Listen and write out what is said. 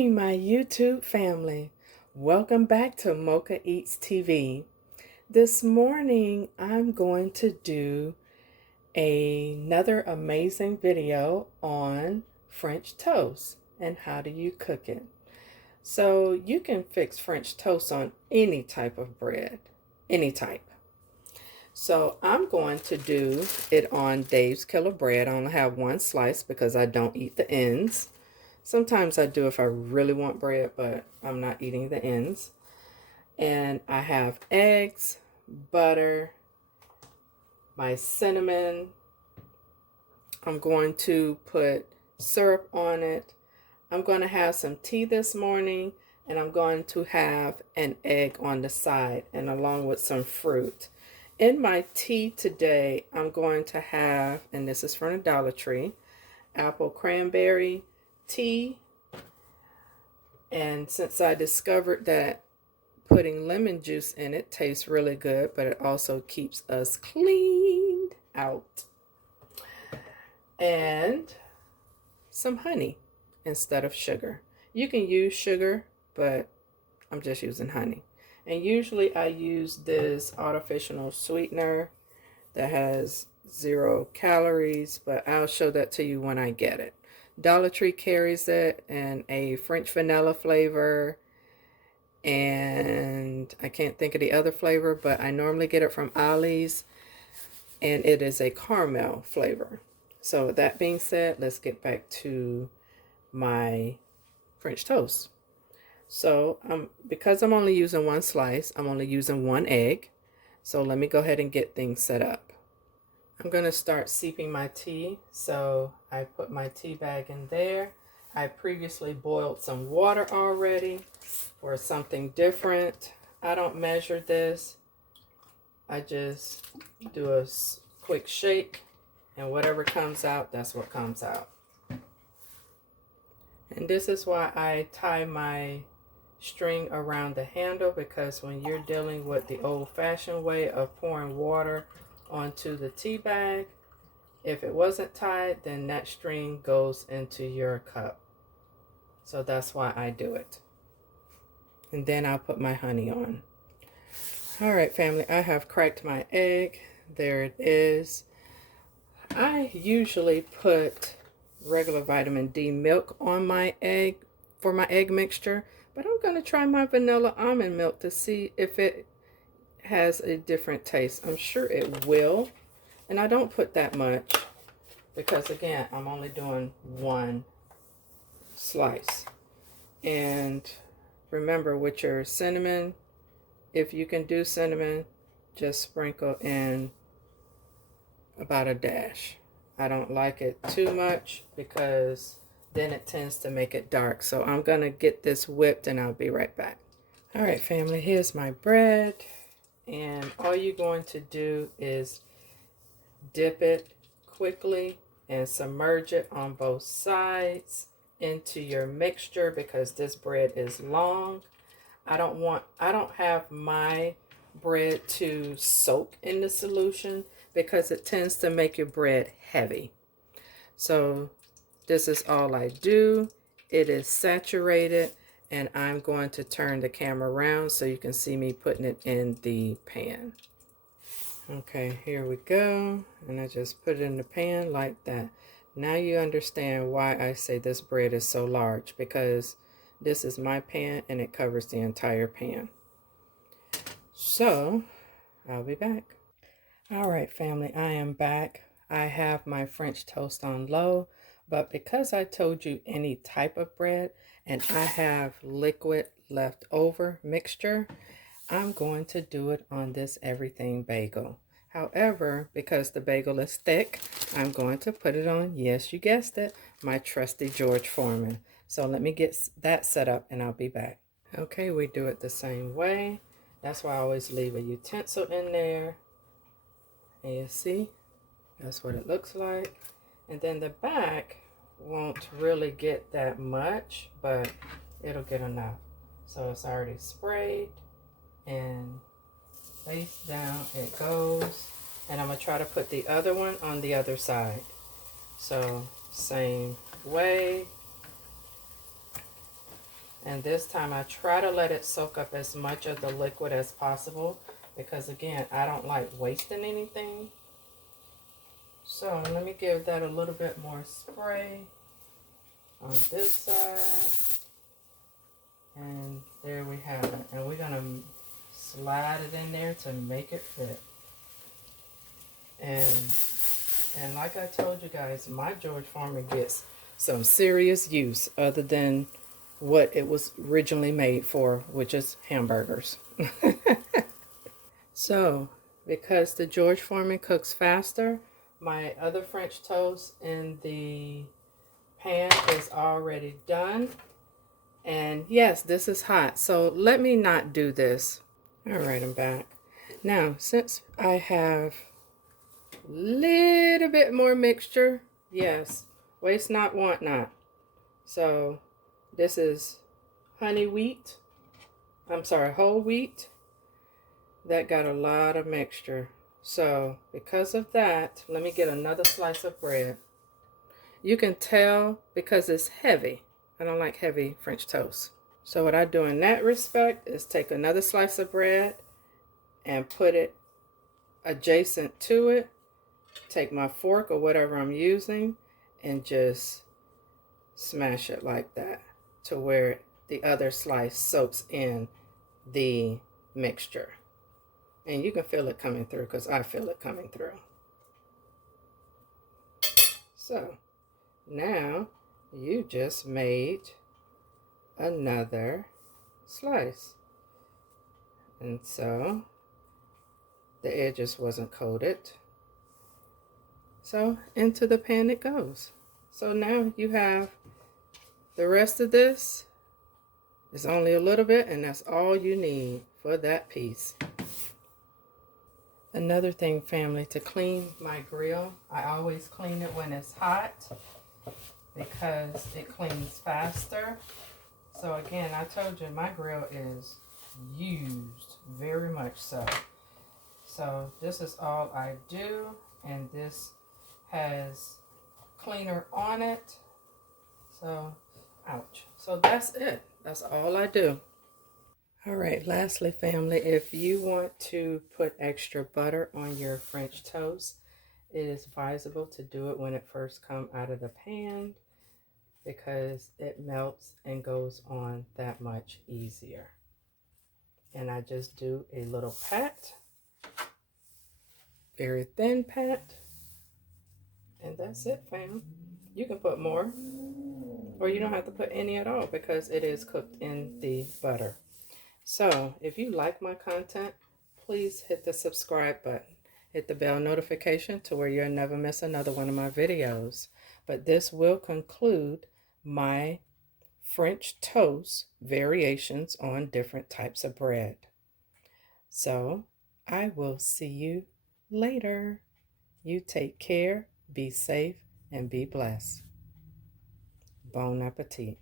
morning, my YouTube family. Welcome back to Mochaeatstv. This morning, I'm going to do another amazing video on French toast and how do you cook it. So you can fix French toast on any type of bread, any type. So I'm going to do it on Dave's Killer Bread. I only have one slice because I don't eat the ends. Sometimes I do if I really want bread, but I'm not eating the ends. And I have eggs, butter, my cinnamon. I'm going to put syrup on it. I'm going to have some tea this morning, and I'm going to have an egg on the side and along with some fruit. In my tea today, I'm going to have, and this is from the Dollar Tree, apple cranberry tea. And since I discovered that putting lemon juice in it tastes really good, but it also keeps us cleaned out. And some honey instead of sugar. You can use sugar, but I'm just using honey. And usually I use this artificial sweetener that has 0 calories, but I'll show that to you when I get it. Dollar Tree carries it in a French vanilla flavor, and I can't think of the other flavor, but I normally get it from Ollie's, and it is a caramel flavor. So with that being said, let's get back to my French toast. So because I'm only using one slice, I'm only using one egg. So let me go ahead and get things set up. I'm going to start sipping my tea. So I put my tea bag in there. I previously boiled some water already for something different. I don't measure this. I just do a quick shake, and whatever comes out, that's what comes out. And this is why I tie my string around the handle, because when you're dealing with the old-fashioned way of pouring water onto the tea bag, if it wasn't tied, then that string goes into your cup. So that's why I do it. And then I'll put my honey on. All right, family, I have cracked my egg. There it is. I usually put regular vitamin D milk on my egg for my egg mixture, but I'm going to try my vanilla almond milk to see if it has a different taste. I'm sure it will, and I don't put that much because, again, I'm only doing one slice. And remember, with your cinnamon, if you can do cinnamon, just sprinkle in about a dash. I don't like it too much because then it tends to make it dark. So I'm going to get this whipped and I'll be right back. All right, family, here's my bread. And all you're going to do is dip it quickly and submerge it on both sides into your mixture, because this bread is long. I don't have my bread to soak in the solution because it tends to make your bread heavy. So this is all I do. It is saturated, and I'm going to turn the camera around so you can see me putting it in the pan. Okay, here we go. And I just put it in the pan like that. Now you understand why I say this bread is so large, because this is my pan and it covers the entire pan. So I'll be back. All right, family, I am back. I have my French toast on low, but because I told you any type of bread, and I have liquid left over mixture, I'm going to do it on this everything bagel. However, because the bagel is thick, I'm going to put it on, yes, you guessed it, my trusty George Foreman. So let me get that set up and I'll be back. Okay, we do it the same way. That's why I always leave a utensil in there. And you see, that's what it looks like. And then the back won't really get that much, but it'll get enough. So it's already sprayed, and face down it goes. And I'm going to try to put the other one on the other side. So same way. And this time I try to let it soak up as much of the liquid as possible because, again, I don't like wasting anything. So let me give that a little bit more spray on this side. And there we have it. And we're going to slide it in there to make it fit. And like I told you guys, my George Foreman gets some serious use other than what it was originally made for, which is hamburgers. So, because the George Foreman cooks faster, my other French toast in the pan is already done. And yes, this is hot, so let me not do this. All right, I'm back. Now, since I have a little bit more mixture, yes, waste not, want not. So this is honey wheat. I'm sorry, whole wheat. That got a lot of mixture. So because of that, let me get another slice of bread. You can tell because it's heavy. I don't like heavy French toast. So what I do in that respect is take another slice of bread and put it adjacent to it. Take my fork or whatever I'm using and just smash it like that to where the other slice soaks in the mixture. And you can feel it coming through because I feel it coming through. So now you just made another slice. And so the edges wasn't coated. So into the pan it goes. So now you have the rest of this. It's only a little bit, and that's all you need for that piece. Another thing, family, to clean my grill, I always clean it when it's hot because it cleans faster. So again, I told you my grill is used very much so. So this is all I do, and this has cleaner on it. So, ouch. So that's it. That's all I do. All right, lastly, family, if you want to put extra butter on your French toast, it is advisable to do it when it first comes out of the pan because it melts and goes on that much easier. And I just do a little pat, very thin pat, and that's it, fam. You can put more, or you don't have to put any at all because it is cooked in the butter. So if you like my content, please hit the subscribe button. Hit the bell notification to where you'll never miss another one of my videos. But this will conclude my French toast variations on different types of bread. So I will see you later. You take care, be safe, and be blessed. Bon appetit.